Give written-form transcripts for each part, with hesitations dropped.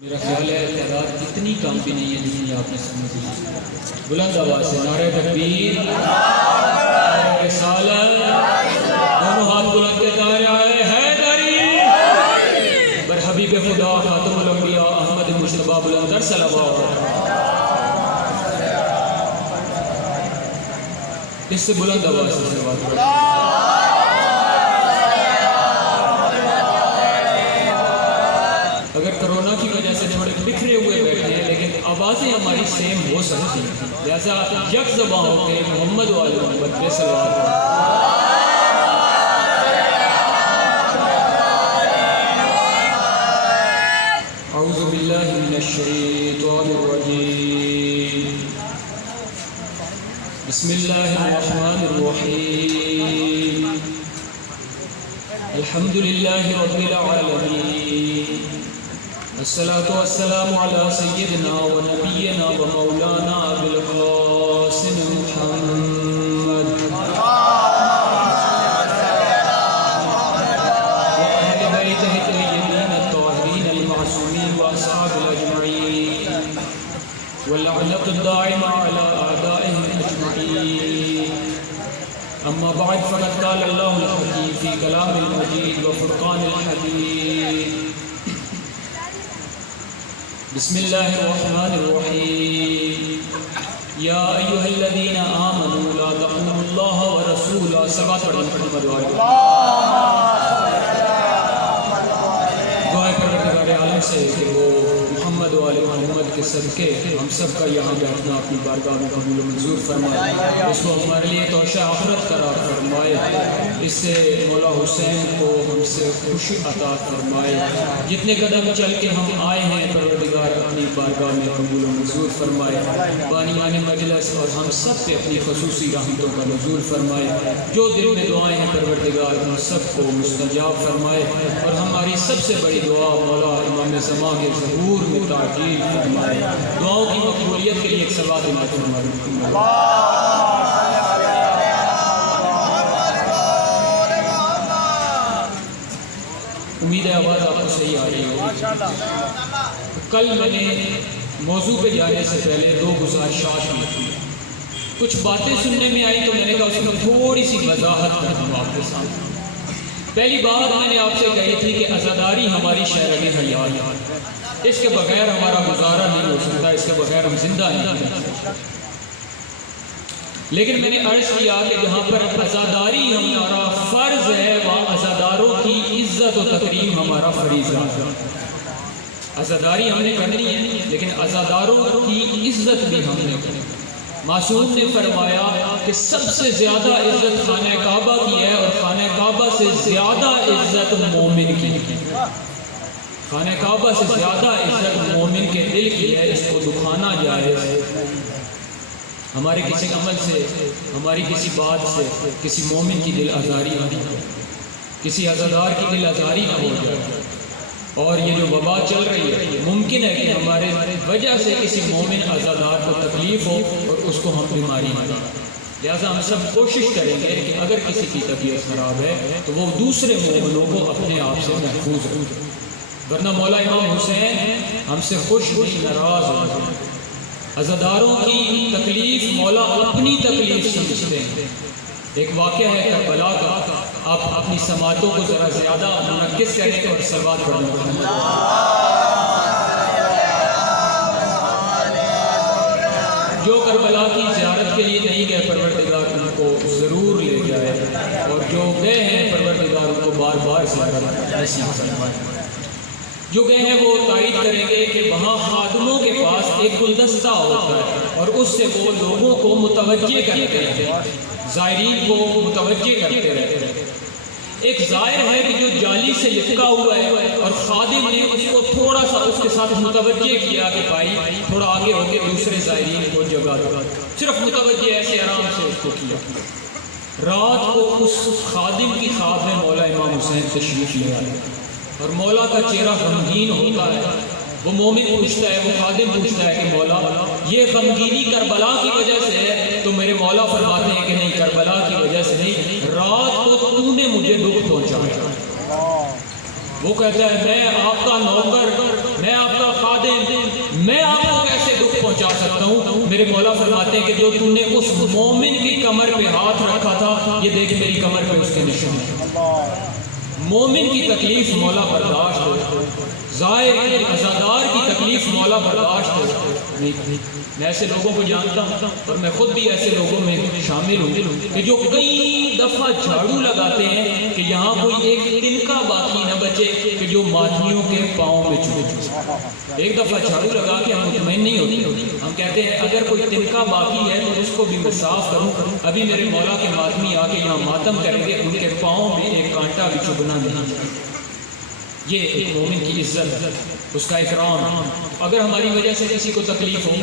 میرا خیال ہے تعداد اتنی کم بھی نہیں ہے جتنی آپ نے سمجھ لی. بلند آواز سے نعرہ تکبیر، نعرہ رسالت، دونوں ہاتھ بلند کے نعرہ حیدری بر حبیب خدا خاتم الانبیاء احمد مجتبی بلندر صلوات. اس سے بلند آواز سے صلوات پڑھیں. اگر کرونا کی وجہ سے تھوڑے بکھرے ہوئے بیٹھے ہیں لیکن آوازیں ہماری سیم ہو سکتی ہیں، لہذا یک زباں ہو کے محمد و آل محمد پہ صلوات پڑھیں. اعوذ باللہ من الشیطان الرجیم، بسم اللہ الرحمن الرحیم، الحمد للہ رب العالمین، الصلاة والسلام على سيدنا ونبينا ومولانا أبي القاسم محمد وأهل بيته الطيبين الطاهرين المعصومين وأصحاب الأجمعين واللعنة الدائمة على أعدائهم أجمعين. أما بعد فقد قال الله الحكيم في كلام المجيد وفرقان الحميد. بسم اللہ الرحمن الرحیم، یا ایہا الذین آمنوا لا تخونوا اللہ ورسولہ. سبا پڑھیں محمد والے. دعائے پروردگار عالم سے کہ وہ محمد والے محمد کے صدقے ہم سب کا یہاں بیٹھنا اپنی بارگاہ میں قبول و منظور فرمائے. اس کو ہمارے لیے توشہ آخرت قرار فرمائے. اس سے مولا حسین کو ہم سے خوشی عطا فرمائے. جتنے قدم چل کے ہم آئے ہیں پروردگار اپنی بارگاہ میں قبول و منظور فرمائے. بانیان مجلس اور ہم سب پہ اپنی خصوصی رحمتوں کا نزول فرمائے. جو دل میں دعائیں ہیں پروردگار ہم سب کو مستجاب فرمائے. اور ہماری سب سے بڑی دعا مولا امام زمان کے ظہور میں تعجیل فرمائے. دعاؤں کی مقبولیت کے لیے ایک صلوات فرمائے. امید ہے آواز آپ کو صحیح آ رہی ہوگی. کل میں نے موضوع پہ جانے سے پہلے دو گزارشات کی تھی. کچھ باتیں سننے میں آئی تو میں نے کہا اس میں تھوڑی سی وضاحت کر دوں آپ کے سامنے. پہلی بات میں نے آپ سے کہی تھی کہ عزاداری ہماری شرعی حیات ہے. اس کے بغیر ہمارا گزارا نہیں ہو سکتا، اس کے بغیر ہم زندہ نہیں رہ سکتے. لیکن میں نے عرض کیا کہ جہاں پر عزاداری ہمارا فرض ہے وہاں عزاداروں کی عزت و تکریم ہمارا فریضہ ہے. عزاداری ہم نے کرنی ہے لیکن عزاداروں کی عزت بھی ہم نے کرنی. معصوم نے فرمایا کہ سب سے زیادہ عزت خانہ کعبہ کی ہے اور خانہ کعبہ سے زیادہ عزت مومن کی ہے. خانہ کعبہ سے زیادہ عزت مومن کے دل کی ہے. اس کو دکھانا جائز ہے. ہمارے کسی عمل سے، ہماری کسی بات سے کسی مومن کی دل آزاری نہ ہو، کسی عزادار کی دل آزاری نہ ہو جائے. اور یہ جو وبا چل رہی ہے ممکن ہے کہ ہمارے وجہ سے کسی مومن عزادار کو تکلیف ہو اور اس کو ہم بیماری نہ دیں. لہٰذا ہم سب کوشش کریں گے کہ اگر کسی کی طبیعت خراب ہے تو وہ دوسرے مومنوں کو اپنے آپ سے محفوظ رکھے. ورنہ مولا امام حسین ہم سے خوش نہیں ناراض ہوتے ہیں. عزاداروں کی تکلیف مولا اپنی تکلیف سمجھتے ہیں. ایک واقعہ ہے کربلا کا، آپ اپنی سماعتوں کو ذرا زیادہ منعکس کریں اور صلوات پڑھیں. جو کربلا کی زیارت کے لیے نہیں گئے پروردگار ان کو ضرور لے جائے، اور جو گئے ہیں پروردگار ان کو بار بار زیارت نصیب فرمائے. جو گئے ہیں وہ تائید کریں گے کہ وہاں خادموں کے پاس ایک گلدستہ ہوتا ہے اور اس سے وہ لوگوں کو متوجہ کرتے ہیں، زائرین کو متوجہ کرتے رہتے ہیں. ایک زائر ہے کہ جو جالی سے لپٹا ہوا ہے اور خادم نے اس کو تھوڑا سا اس کے ساتھ متوجہ کیا کہ بھائی تھوڑا آگے ہو کے دوسرے زائرین کو جگہ دو. صرف متوجہ ایسے آرام سے اس کو کیا. رات کو اس خادم کی خواب میں مولا امام حسین تشریف لے آئے اور مولا کا چہرہ غمگین ہوتا ہے. وہ مومن پوچھتا ہے، وہ خادم پوچھتا ہے کہ مولا یہ غمگینی کربلا کی وجہ سے ہے؟ تو میرے مولا فرماتے ہیں کہ نہیں، کربلا کی وجہ سے نہیں، رات کو تو نے مجھے دکھ پہنچایا. وہ کہتا ہے میں آپ کا نوکر، میں آپ کا میں آپ کو کیسے دکھ پہنچا سکتا ہوں؟ میرے مولا فرماتے ہیں کہ جو تم نے اس مومن کی کمر پہ ہاتھ رکھا تھا، یہ دیکھ میری کمر پہ اس کے نشان ہیں۔ مومن کی تکلیف مولا برداشت، ظاہر کی عزادار کی تکلیف مولا برداشت نہیں۔ میں ایسے لوگوں کو جانتا ہوں اور میں خود بھی ایسے لوگوں میں شامل ہوں کہ جو کئی دفعہ جھاڑو لگاتے ہیں کہ یہاں کوئی ایک تنکا باقی نہ بچے کہ جو ماتمیوں کے پاؤں میں چھوٹے۔ ایک دفعہ جھاڑو لگا کے ہم مطمئن نہیں ہوتے، ہم کہتے ہیں اگر کوئی تنکا باقی ہے تو اس کو بھی میں صاف کروں۔ ابھی میرے مولا کے ماتمی آ کے یہاں ماتم کریں گے، ان کے پاؤں میں ایک کانٹا بھی چبھنا نہیں۔ یہ ایک مومن کی عزت، اس کا اکرام۔ اگر ہماری وجہ سے کسی کو تکلیف ہو،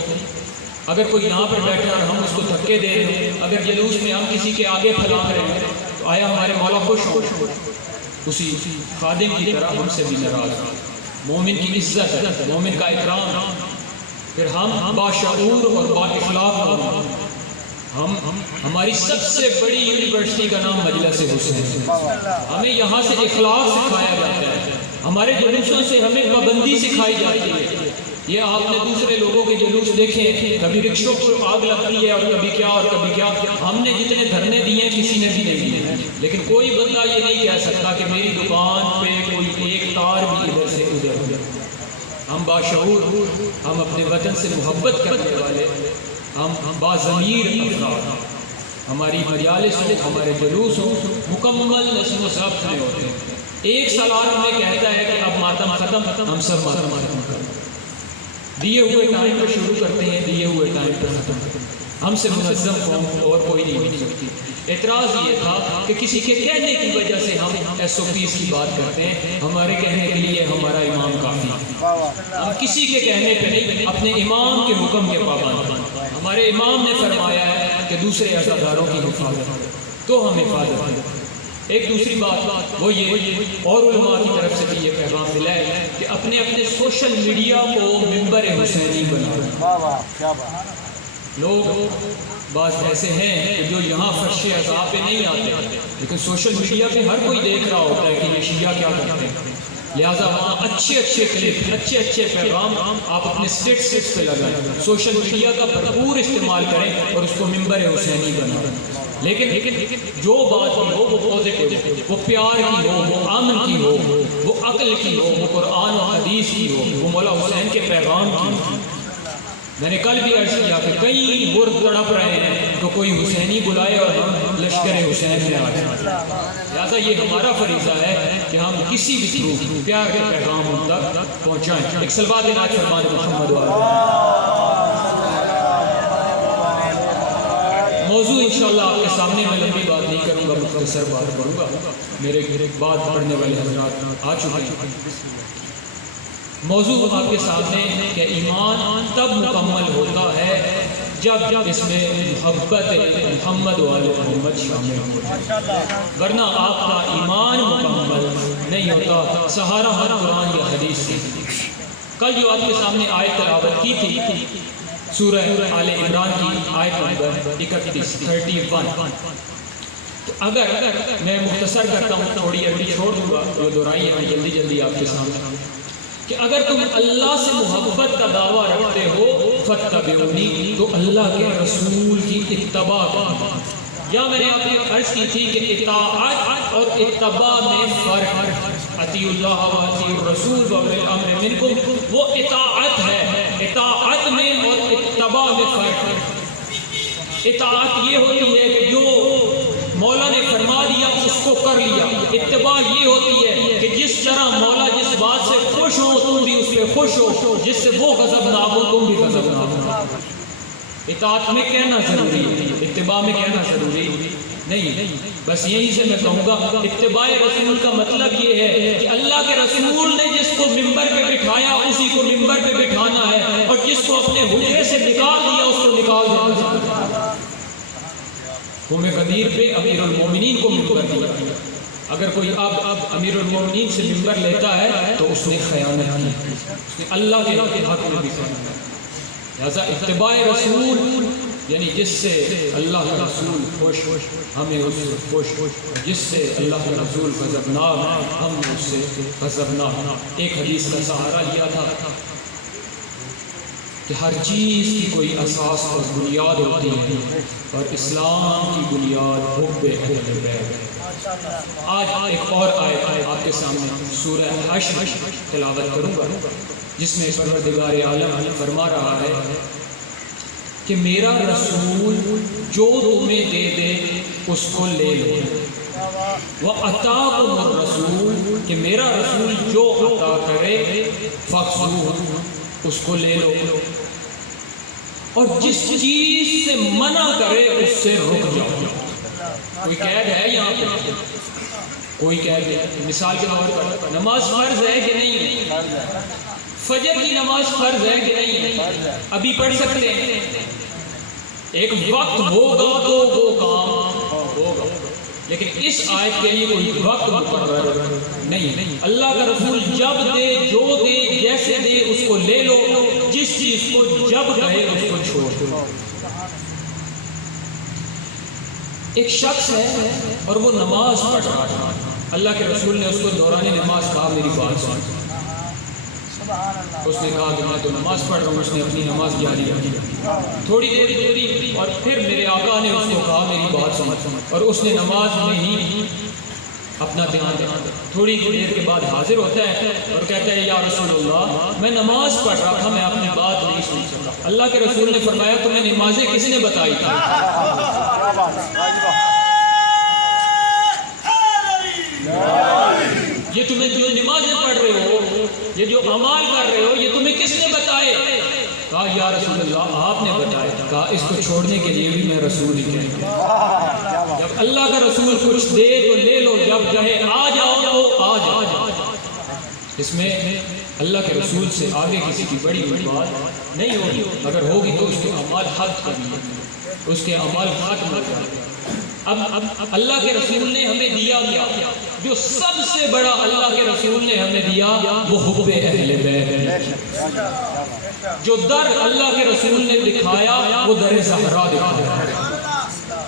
اگر کوئی یہاں پر بیٹھا اور ہم اس کو دھکے دے رہے ہیں، اگر جلوس میں ہم کسی کے آگے پھیلا رہے ہیں، تو آیا ہمارے مولا خوش ہو؟ اسی خادم کی طرح ہم سے بھی ناراض ہو۔ مومن کی عزت، مومن کا اکرام۔ پھر ہم باشعور اور با اخلاق ہوں۔ ہماری سب سے بڑی یونیورسٹی کا نام مجلس حسین ہے۔ ہمیں یہاں سے اخلاق سکھایا جاتا ہے، ہمارے جلوسوں سے ہمیں پابندی سکھائی جاتی ہے۔ یہ آپ نے دوسرے لوگوں کے جلوس دیکھے، کبھی رکشوں کو آگ لگتی ہے اور کبھی کیا اور کبھی کیا۔ ہم نے جتنے دھرنے دیے کسی نے بھی نہیں دیے، لیکن کوئی بندہ یہ نہیں کہہ سکتا کہ میری دکان پہ کوئی ایک تار بھی ادھر سے ادھر ادھر۔ ہم باشعور، ہم اپنے وطن سے محبت کرنے والے، ہم باضمیر افراد، ہماری مجالس ہو، ہمارے جلوس ہو، مکمل نظم و ضبط میں ہوتے ہیں۔ ایک سالار ہمیں کہتا ہے کہ اب ماتم ختم، ہم سب ماتم ختم کریں، دیے ہوئے ٹائم پر شروع کرتے ہیں، دیے ہوئے ٹائم پر ختم کرتے ہیں۔ ہم سے منظم قوم اور کوئی نہیں ہو سکتی۔ اعتراض یہ تھا کہ کسی کے کہنے کی وجہ سے ہم ایس او پیز کی بات کرتے ہیں۔ ہمارے کہنے کے لیے ہمارا امام کافی ہے، ہم کسی کے کہنے پہ نہیں، اپنے امام کے حکم کے پابند ہیں۔ ہمارے امام نے فرمایا ہے کہ دوسرے عزاداروں کی حفاظت، تو ہم حفاظت کریں۔ ایک دوسری بات وہ یہ، اور علماء کی طرف سے بھی یہ پیغام ملا ہے کہ اپنے اپنے سوشل میڈیا کو ممبر حسینی بناؤ۔ لوگ بعض ایسے ہیں کہ جو یہاں فرش عذاب پہ نہیں آتے، لیکن سوشل میڈیا پہ ہر کوئی دیکھ رہا ہوتا ہے کہ یہ شیعہ کیا کرتے ہیں، لہٰذا وہاں اچھے اچھے کلپ، اچھے اچھے پیغام آپ اپنے اسٹیٹس پہ لگائیں، سوشل میڈیا کا بھرپور استعمال کریں اور اس کو ممبر حسینی بنائیں۔ لیکن جو بات بھی ہو وہ پازیٹیو ہو، وہ پیار کی ہو، وہ امن کی ہو، وہ عقل کی ہو، وہ قرآن و حدیث کی ہو، وہ مولا حسین کے پیغام کی ہو۔ میں نے کل بھی عرض کیا کہ کئی مرد تڑپ رہے ہیں تو کوئی حسینی بلائے اور ہم لشکر حسین میں آ جائیں۔ لہٰذا یہ ہمارا فریضہ ہے کہ ہم کسی بھی تھرو پیار کے پیغام ان تک پہنچائیں۔ ایک صلوات نعت فرمان محمد موضوع انشاءاللہ آپ کے سامنے میں لمبی بات نہیں کروں گا، مختصر بات کروں گا، میرے بات پڑھنے والے حضرات آ چکے ہیں۔ موضوع آپ کے سامنے کہ ایمان تب مکمل ہوتا ہے جب اس میں محبت محمد و آل محمد شامل ہو، ورنہ آپ کا ایمان مکمل نہیں ہوتا۔ سہارا ہر قرآن یا حدیث کی۔ کل جو آپ کے سامنے آیت تلاوت کی تھی سورہ آل عمران کی آیت نمبر 31، تو اگر میں مختصر کرتا ہوں، تھوڑی عربی چھوڑ دوں گا، جو دہرائی ہے جلدی جلدی آپ کے سامنے، کہ اگر تم اللہ سے محبت کا دعویٰ رکھتے ہو فاتبعونی، تو اللہ کے رسول کی اتباع کرو۔ یا میں نے آپ کو عرض کی تھی کہ اطاعت اور اتباع میں فرق، اطیعوا اللہ و اطیعوا الرسول واولی الامر منکم، وہ اطاعت ہے، اطاعت میں اور اتباع میں فرق ہے۔ اطاعت یہ ہوتی ہے کہ جو مولا نے فرما دیا اس کو کر لیا، اتباع یہ ہوتی ہے کہ جس طرح مولا جس بات سے خوش ہو تم بھی اس پہ خوش ہو، جس سے وہ غضبناک ہو تم بھی غضبناک ہو۔ اطاعت میں کہنا ضروری ہے، اتباع میں کہنا ضروری نہیں۔ بس یہیں سے میں کہوں گا اتباع رسول کا مطلب یہ ہے کہ اللہ کے رسول نے جس کو ممبر پہ بٹھایا اسی کو ممبر پہ بٹھانا ہے، اور جس کو اپنے حجرے سے نکال دیا اس کو نکال دینا۔ قوم قدیر پہ امیر المومنین کو ممبر دیا، اگر کوئی اب امیر المومنین سے ممبر لیتا ہے تو اس نے خیانت کی، اس نے اللہ کے حق میں بھی خیانت کی۔ لہذا اتباع رسول یعنی جس سے اللہ کا رسول خوش، ہمیں اس سے خوش، جس سے اللہ کا رسول غضبناک، ہم اس سے غضبناک۔ ایک حدیث کا سہارا لیا تھا کہ ہر چیز کی کوئی اساس اور بنیاد ہوتی ہے، اور اسلام کی بنیاد حب اہل بیت۔ آج ایک اور آیت آپ کے سامنے سورہ حشر تلاوت کروں گا، جس میں پروردگار عالم فرما رہا ہے کہ میرا رسول جو تمہیں دے دے اس کو لے لو، وَأَتَاكُمُ الرَّسُولُ کہ میرا رسول جو عطا کرے فَخُذُوهُ اس کو لے لو، اور جس چیز سے منع کرے اس سے رک جاؤ۔ کوئی قید ہے یہاں پہ؟ کوئی قید ہے؟ مثال کے طور پر نماز فرض ہے کہ نہیں ہے؟ فجر کی نماز فرض ہے کہ نہیں ہے؟ ابھی پڑھ سکتے ہیں؟ ایک وقت ہوگا تو وہ کام ہوگا، لیکن اس آیت کے لیے کوئی وقت مقرر نہیں۔ اللہ کا رسول جب دے، جو دے، جیسے دے اس کو لے لو، جس چیز کو جب کہے اس کو چھوڑ دو۔ ایک شخص ہے اور وہ نماز پڑھ رہا تھا، اللہ کے رسول نے اس کو دوران نماز کہا میری بات سن۔ اس نے کہا کہ میں تو نماز پڑھ رہا ہوں، اس نے اپنی نماز جاری رکھی۔ تھوڑی دیر گزری اور پھر میرے آقا نے اس کو کہا میری بات سن، اور اس نے نماز میں ہی اپنا دھیان دیا۔ تھوڑی دیر کے بعد حاضر ہوتا ہے اور کہتا ہے یا رسول اللہ میں نماز پڑھ رہا تھا، میں اپنی بات نہیں سن سکا۔ اللہ کے رسول نے فرمایا تمہیں نمازیں کس نے بتائی تھی؟ یہ تمہیں جو نمازیں پڑھ رہے ہو، یہ جو اعمال کر رہے ہو، یہ تمہیں کس نے بتائے؟ کہا یا رسول اللہ آپ نے بتایا۔ کہا اس کو چھوڑنے کے لیے بھی میں رسول ہی کہیں گا۔ جب اللہ کا رسول کچھ دے تو لے لو، جب کہے آ جاؤ تو آ جاؤ۔ اس میں اللہ کے رسول سے آگے کسی کی بڑی بات نہیں ہوگی، اگر ہوگی تو اس کے اعمال حد کریں، اس کے اعمال ختم کریں۔ اب اللہ کے رسول نے ہمیں دیا کیا؟ جو سب سے بڑا اللہ کے رسول نے ہمیں دیا وہ حب اہل بیت ہے۔ جو در اللہ کے رسول نے دکھایا وہ در زہرا دکھایا۔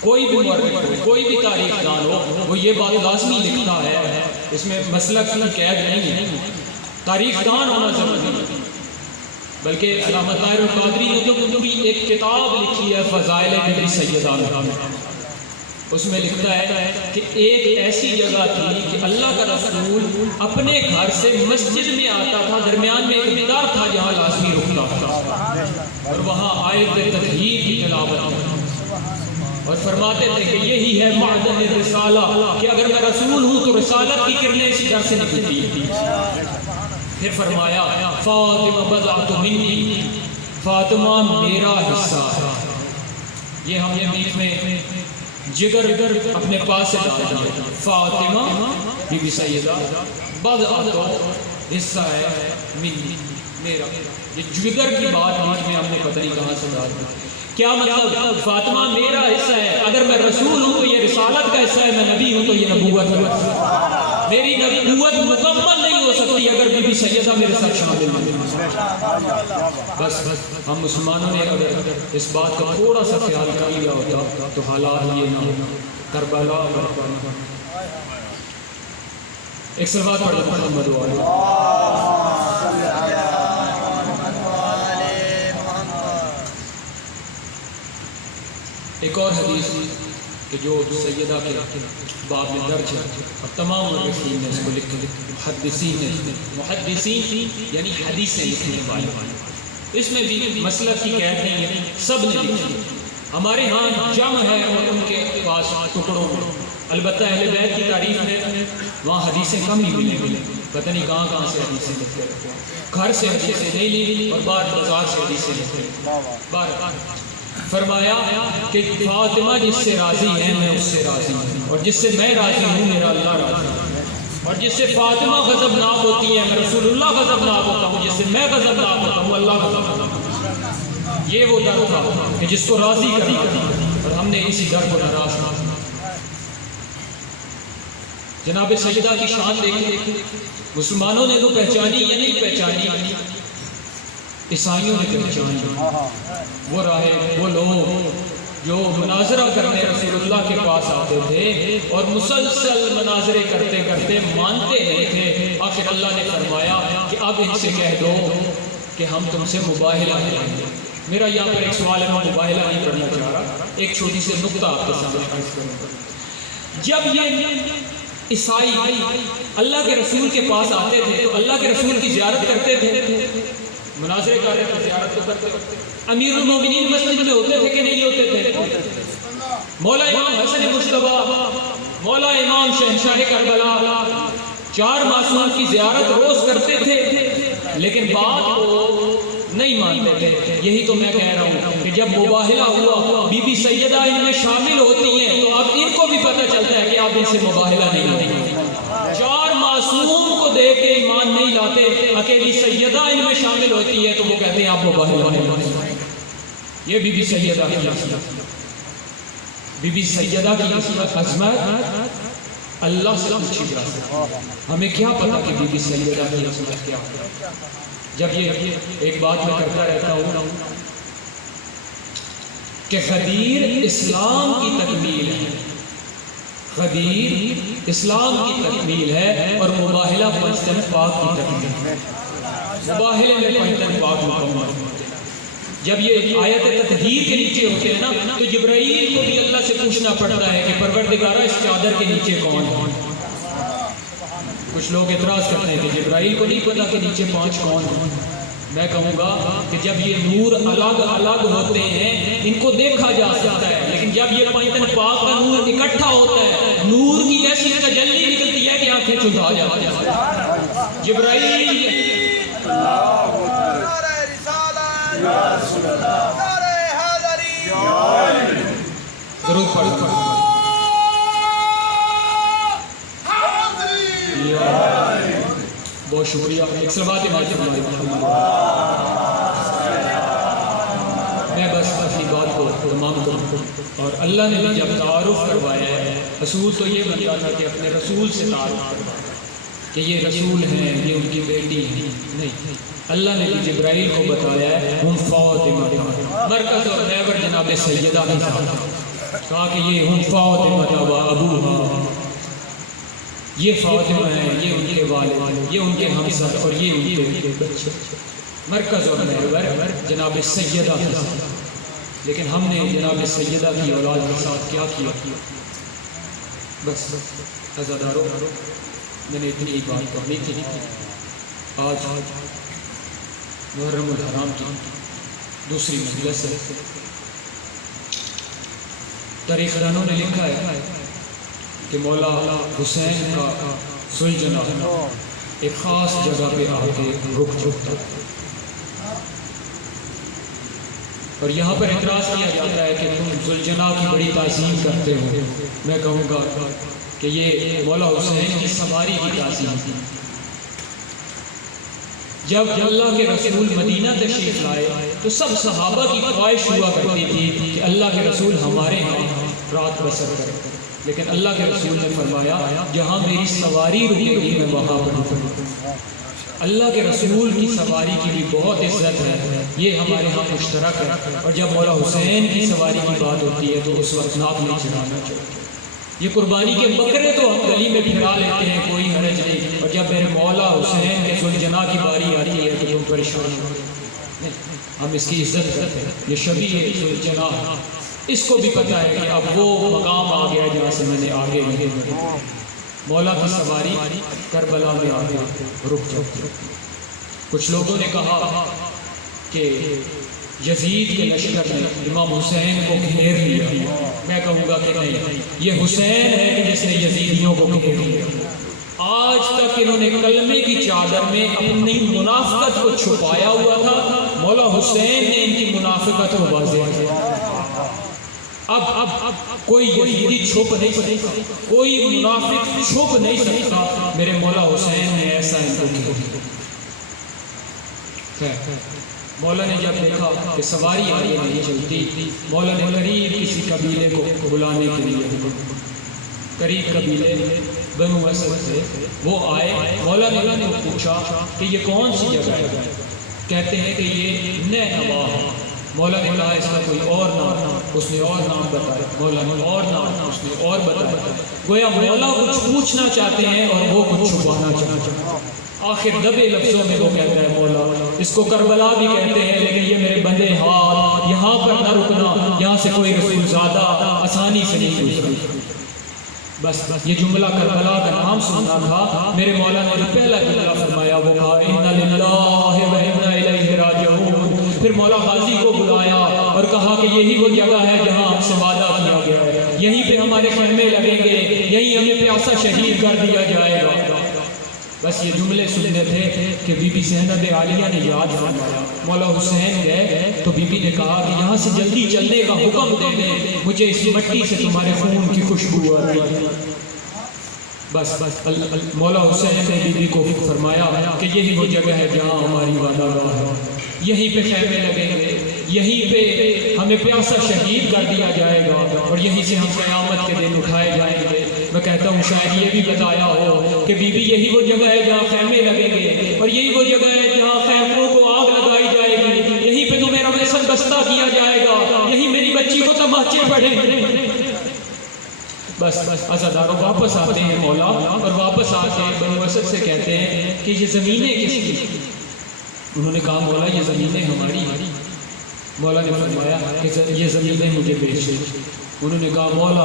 کوئی بھی مورخ ہو، کوئی بھی تاریخ دان ہو، وہ یہ بات لازمی لکھتا ہے، اس میں مسلک کی قید نہیں ہے، تاریخ دان ہونا ضروری ہے۔ بلکہ علامہ طاہر القادری نے تو بھی ایک کتاب لکھی ہے فضائل نبی سیدہ میں، اس میں لکھتا ہے کہ ایک ایسی جگہ تھی کہ اللہ کا رسول اپنے گھر سے مسجد میں آتا تھا، درمیان میں ایک در تھا جہاں لازمی رکنا تھا، اور وہاں آیت تطہیر کی تلاوت اور فرماتے تھے کہ یہی ہے معدن رسالہ، کہ اگر میں رسول ہوں تو رسالت کی کرنیں اسی در سے نکلتی تھی۔ پھر فرمایا فاطمہ بضعۃ منی، فاطمہ میرا حصہ ہے۔ یہ ہم نے بیچ میں جگر اپنے پاس سے ڈال دیا، فاطمہ بی بی سیدہ بضعۃ حصہ ہے منی میرا۔ یہ جگر کی بات بیچ میں ہم نے پتہ نہیں کہاں سے ڈال دی۔ کیا مطلب؟ فاطمہ میرا حصہ ہے، اگر میں رسول ہوں تو یہ رسالت کا حصہ ہے، میں نبی ہوں تو یہ نبوت کا حصہ ہے۔ میری نبوت مکمل نہیں ہو سکتی اگر بی بی سیدہ میرے ساتھ شامل نہیں۔ بس ہم مسلمانوں نے اگر اس بات کا تھوڑا سا خیال کر لیا ہوتا تو حالات یہ نہ ہونا۔ کربلا ایک سلوات پڑھ لیتا محمد ایک اور حدیث کہ جو سیدہ کے باب میں درج ہے، اور تمام مؤرخین نے اس کو لکھ محدثین یعنی حدیثیں لکھنے والے، اس میں بھی مسلک کی قید نہیں ہے، سب نے لکھی۔ ہمارے ہاں جمع ہے اور ان کے پاس ٹکڑوں، البتہ اہل بیت کی تعریف میں وہاں حدیثیں کم ہی ملیں گی، پتہ نہیں کہاں کہاں سے حدیثیں لکھتے ہیں، گھر سے حدیثیں نہیں لی اور بازار سے حدیثیں لکھتے۔ فرمایا کہ فاطمہ جس سے راضی ہے میں اس سے راضی ہوں، اور جس سے میں راضی ہوں میرا اللہ راضی ہے، اور جس سے فاطمہ غضبناک ہوتی ہے میں رسول اللہ غضبناک ہوتا ہوں، جس سے میں غضبناک ہوتا ہوں اللہ غضبناک ہوتا ہے۔ یہ وہ در تھا کہ جس کو راضی کرنا تھا، اور ہم نے اسی در کو ناراض کیا۔ جناب سیدہ کی شان دیکھیں، مسلمانوں نے تو پہچانی یا نہیں پہچانی، عیسائیوں نے پہچانی۔ وہ راہب، وہ لوگ جو مناظرہ کرنے رسول اللہ کے پاس آتے تھے اور مسلسل مناظرے کرتے کرتے مانتے نہیں تھے، آخر اللہ نے فرمایا کہ اب ان سے کہہ دو کہ ہم تم سے مباہلہ کریں گے. میرا یہاں پر ایک سوال ہے، میں مباہلہ نہیں کرنا چاہ رہا، ایک چھوٹی سی نقطہ آپ کے سامنے عرض کروں گا. جب یہ عیسائی اللہ کے رسول کے پاس آتے تھے تو اللہ کے رسول کی زیارت کرتے تھے، مناظرے کر رہے تھے، زیارت تو کرتے تھے. امیر المومنین مسجد میں ہوتے تھے کہ نہیں ہوتے تھے؟ مولا امام حسن مجتبیٰ، مولا امام شہنشاہ کربلا، 4 معصوم کی زیارت روز کرتے تھے، لیکن بات کو نہیں مانتے تھے. یہی تو میں کہہ رہا ہوں کہ جب مباہلہ ہوا، بی بی سیدہ ان میں شامل ہوتی ہیں تو اب ان کو بھی پتہ چلتا ہے کہ آپ ان سے مباہلہ نہیں ہوتی. 4 معصوم کو دیکھ کے ایمان نہیں لاتے، اکیلی سیدہ ان میں شامل ہوتی ہے تو وہ کہتے ہیں آپ مباہلہ نہیں ہوتے. یہ بی بی سیدہ کی عظمت، بی بی سیدہ کی عظمت اللہ سے پوچھی جا سکتی. ہمیں کیا پتا کہ بی بی سیدہ کی عظمت کیا ہے؟ جب یہ ایک بات میں کرتا رہتا ہوں کہ غدیر اسلام کی تکمیل ہے، غدیر اسلام کی تکمیل ہے، اور مباہلہ پنجتن پاک کی تکمیل ہے. مباہلے میں پنجتن پاک مکمل. جب یہ آیت تطہیر کے نیچے ہوتے ہیں نا تو جبرائیل کو بھی اللہ سے پوچھنا پڑتا ہے کہ پروردگارہ اس چادر کے نیچے کون ہے. کچھ لوگ اعتراض کرتے ہیں کہ جبرائیل کو نہیں پتا کہ نیچے 5 کون ہیں. میں کہوں گا کہ جب یہ نور الگ الگ ہوتے ہیں ان کو دیکھا جا سکتا ہے، لیکن جب یہ پنجتن پاک کا نور اکٹھا ہوتا ہے، نور کی ایسی تجلی نکلتی ہے کہ آنکھیں چندھا جاتی ہیں. جبرائیل درود پڑھو. بہت شکریہ. ایک صلوات ہماری. میں بس اپنی بات کو تمام کروں. اور اللہ نے بھی جب تعارف کروایا ہے، رسول تو یہ بنتا تھا کہ اپنے رسول سے تعارف کروایا کہ یہ رسول ہیں، یہ ان کی بیٹی ہیں. نہیں، اللہ نے بھی جبرائیل کو بتایا ہے ہم فاطمہ، مرکز اور نیبر جناب سیدہ کی کہا کہ یہ ہم فاطمہ و ابوہا، یہ فاطمہ ہیں، یہ ان کے والد، یہ ان کے ہمسر اور یہ ان کے بچے. مرکز اور نیبر جناب سیدہ کی. لیکن ہم نے جناب سیدہ کی اولاد کے ساتھ کیا کیا؟ بس عزادارو، میں نے اتنی بات کہنی تھی. آج محرم الحرام کی دوسری مجلس ہے. تاریخ دانوں نے لکھا ہے کہ مولا حسین کا سلجنا ایک خاص جگہ پہ آ کے رک جاتا ہے، اور یہاں پر اعتراض کیا جاتا ہے کہ تم سلجنا کی بڑی تعظیم کرتے ہو. میں کہوں گا کہ یہ مولا حسین کی سواری کی تعظیم تھی. جب اللہ کے رسول مدینہ تشریف لائے تو سب صحابہ کی خواہش ہوا کرتی تھی کہ اللہ کے رسول ہمارے ہاں رات بسر کریں، لیکن اللہ کے رسول نے فرمایا جہاں میری سواری رکے گی میں وہاں پر رکوں. اللہ کے رسول کی سواری کی بھی بہت عزت ہے، یہ ہمارے ہاں مشترک ہے. اور جب مولا حسین کی سواری کی بات ہوتی ہے تو اس وقت ناک نہیں چڑھانا چاہیے. یہ قربانی کے بکرے تو ہم گلی میں پھرا لیتے ہیں، کوئی حرج نہیں، اور جب میرے مولا حسین کے سلجنا کی باری آتی ہے تو تم پریشان ہو. ہم اس کی عزت کرتے ہیں. یہ شبیہ سلجنا، اس کو بھی پتہ ہے کہ اب وہ مقام آ گیا جہاں سے میں نے آگے نہیں بڑھا. مولا کی سواری کربلا میں آ گیا رک جاؤ. کچھ لوگوں نے کہا کہ یزید کے لشکر نے امام حسین کو گھیر لیا. میں کہوں گا کہ نہیں، یہ حسین ہے کہ جس نے یزیدیوں کو گھیر لیا. آج تک انہوں نے کلمے کی چادر میں اپنی منافقت کو چھپایا ہوا تھا، مولا حسین نے ان کی منافقت کو واضح کیا. اب کوئی یزیدی چھپ نہیں سکتا، کوئی منافق چھپ نہیں سکتا. میرے مولا حسین نے ایسا ان کو کیا. مولا نے جب دیکھا کہ سواری آگے نہیں چلتی، مولا نے قریب کسی قبیلے کو بلانے کے لیے، قریب قبیلے بنو اسد سے وہ آئے. مولا نے انہوں نے پوچھا کہ یہ کون سی جگہ ہے؟ کہتے ہیں کہ یہ نینوا ہے. مولا نے کہا اس کا کوئی اور نام، اس نے اور نام بتایا. مولا نے اور نام، اس نے اور بتایا. گویا مولا کچھ پوچھنا چاہتے ہیں اور وہ کچھ چھپانا چاہتے ہیں. آخر دبے لفظوں میں وہ کہتا ہے مولا اس کو کربلا بھی کہتے ہیں لیکن یہ میرے بندے ہاتھ یہاں پر نہ رکنا، یہاں سے کوئی رسول زیادہ آسانی سے نہیں گزرا۔ بس یہ جملہ کربلا کا نام سننا تھا، میرے مولا نے جو پہلا جملہ فرمایا وہ کہا اِنَّ لِلَّهِ وَإِنَّا إِلَيْهِ راجعون۔ پھر مولا غازی کو بلایا اور کہا کہ یہی وہ جگہ ہے جہاں ہم سے وعدہ کیا گیا ہے، یہیں پہ ہمارے خیمے لگیں گے، یہیں ہمیں پیاسا شہید کر دیا جائے گا۔ بس یہ جملے سننے تھے کہ بی بی زینب عالیہ نے یاد فرمایا، مولا حسین گئے تو بی بی نے کہا کہ یہاں سے جلدی چلنے کا حکم دے دیں، مجھے اس مٹی سے تمہارے خون کی خوشبو آ رہی ہے۔ بس مولا حسین نے بی بی کو فرمایا کہ یہی وہ جگہ ہے جہاں ہماری وعدہ گاہ ہے، یہیں پہ خیمے لگیں گے، یہیں پہ ہمیں پیاسا شہید کر دیا جائے گا اور یہیں سے ہم قیامت کے دن اٹھائے جائیں گے۔ میں کہتا ہوں شاید یہ بھی بتایا ہو کہ بی بی یہی وہ جگہ ہے جہاں خیمے لگیں گے اور یہی وہ جگہ ہے جہاں خیموں کو آگ لگائی جائے گی، یہیں پہ تو میرا ویسن بستہ کیا جائے گا، یہیں میری بچی کو تماچے پڑھیں گے۔ بس عزاداروں واپس آتے ہیں مولا اور واپس آ کے بنو اسد سے کہتے ہیں کہ یہ زمینیں کس کی؟ انہوں نے کہا مولا یہ زمینیں ہماری ہیں۔ مولا نے فرمایا کہ یہ زمینیں مجھے بیچ دیں۔ انہوں نے کہا مولا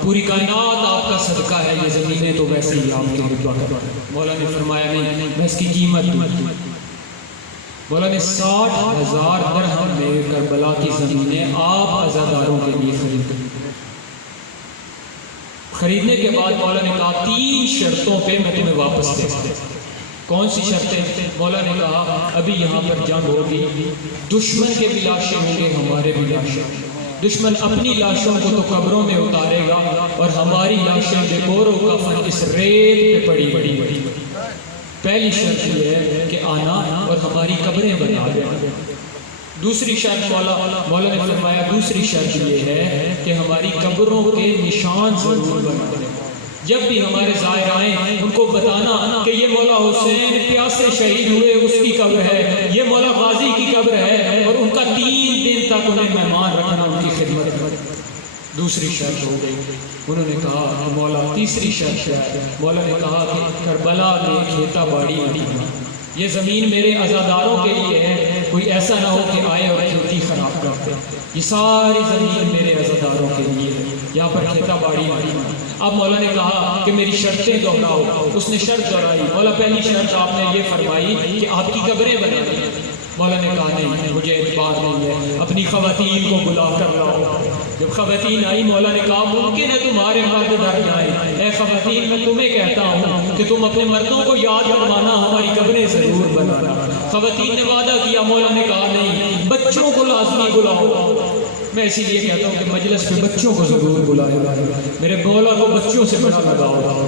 پوری کائنات آپ کا صدقہ ہے، یہ زمینیں تو ویسے ہی آپ کے رتبہ ہے۔ مولا نے فرمایا نہیں میں اس کی قیمت دوں۔ مولا نے 60,000 درہم میں کربلا کی زمینیں آپ عزاداروں کے لیے خریدنے کے بعد مولا نے کہا 3 شرطوں پہ میں تمہیں واپس دے دوں۔ کون سی شرطیں؟ مولا نے کہا ابھی یہاں پر جنگ ہوگی، دشمن کے بھی لاشیں ہوں گے، ہمارے بھی لاشیں، دشمن اپنی لاشوں کو تو قبروں میں اتارے گا اور ہماری لاشیں بے گور و کفن اس ریت پہ پڑی۔ پہلی شرط یہ ہے کہ آنا اور ہماری قبریں بنا دیں۔ دوسری شرط مولا نے فرمایا دوسری شرط یہ ہے کہ ہماری قبروں کے نشان ضرور بنا دیں، جب بھی ہمارے زائر آئیں ان کو بتانا کہ یہ مولا حسین پیاسے شہید ہوئے اس کی قبر ہے، یہ مولا غازی کی قبر ہے، اور ان کا 3 دن تک انہیں مہمان رکھنا ان کی خدمت میں۔ دوسری شرط ہو گئی۔ انہوں نے کہا کہ مولا تیسری شرط ہے، مولا نے کہا کہ کربلا میں کھیتا باڑی نہیں ہونا، یہ زمین میرے عزاداروں کے لیے ہے، کوئی ایسا نہ ہو کہ آئے اور کھیتی خراب کر دے، یہ ساری زمین میرے عزاداروں کے لیے ہے، یہاں پر کھیتا باڑی نہیں ہونا۔ اب مولا نے کہا کہ میری شرطیں دہراؤ، اس نے شرط دہرائی۔ مولا پہلی شرط آپ نے یہ فرمائی کہ آپ کی قبریں بنا دیں۔ مولا نے کہا نہیں مجھے اعتبار نہیں ہے، اپنی خواتین کو بلا کر لاؤ۔ جب خواتین آئی مولا نے کہا ممکن ہے تمہارے مرد ڈر جائیں، اے خواتین میں تمہیں کہتا ہوں کہ تم اپنے مردوں کو یاد کروانا، ہماری قبریں ضرور بنانا۔ خواتین نے وعدہ کیا، مولا نے کہا نہیں بچوں کو لازمی بلاؤ۔ میں اسی لیے کہتا ہوں کہ مجلس پہ بچوں کو ضرور بلائے، میرے مولا کو بچوں سے بڑا لگاؤ۔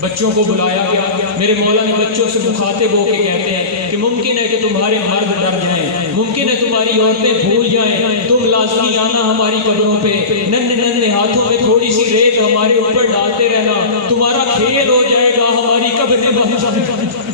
بچوں کو بلایا گیا، میرے مولا نے بچوں سے مخاطب ہو کے کہتے ہیں کہ ممکن ہے کہ تمہارے مرد ڈر جائیں، ممکن ہے تمہاری عورتیں بھول جائیں، تم لازمی آنا ہماری قبروں پہ، ننھے ہاتھوں میں تھوڑی سی ریت ہمارے اوپر ڈالتے رہنا، تمہارا کھیل ہو جائے گا، ہماری قبریں بن جائیں گی۔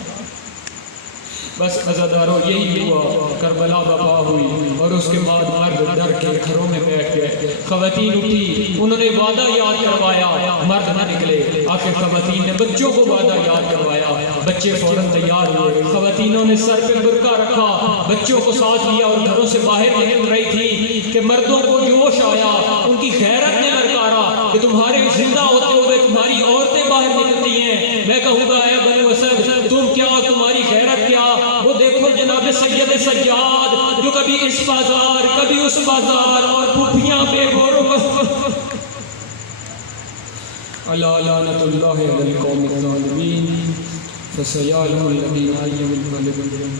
بس عزاداروں یہی ہوا، کربلا وبا ہوئی اور اس کے بعد مرد ڈر کے گھروں میں بیٹھ گئے۔ خواتین اٹھی، انہوں نے وعدہ یاد کروایا، مرد نہ نکلے۔ آخر خواتین نے بچوں کو وعدہ یاد کروایا، بچے فوراً تیار ہوئے۔ خواتینوں نے سر پہ برقع رکھا، بچوں کو ساتھ لیا اور گھروں سے باہر نکل رہی تھی کہ مردوں کو جوش آیا، ان کی غیرت نے للکارا کہ تمہارے زندہ ہوتے ہوئے تمہاری عورتیں باہر نکلتی ہیں۔ میں کہوں گا اے بنو اسد تم کیا، تمہاری غیرت کیا؟ وہ دیکھو جناب سید سجاد جو کبھی اس بازار کبھی اس بازار اور پھوپھیاں بے گوروں کو الا لعنت اللہ علی القوم الظالمین فسیعلم الذین یغلبون۔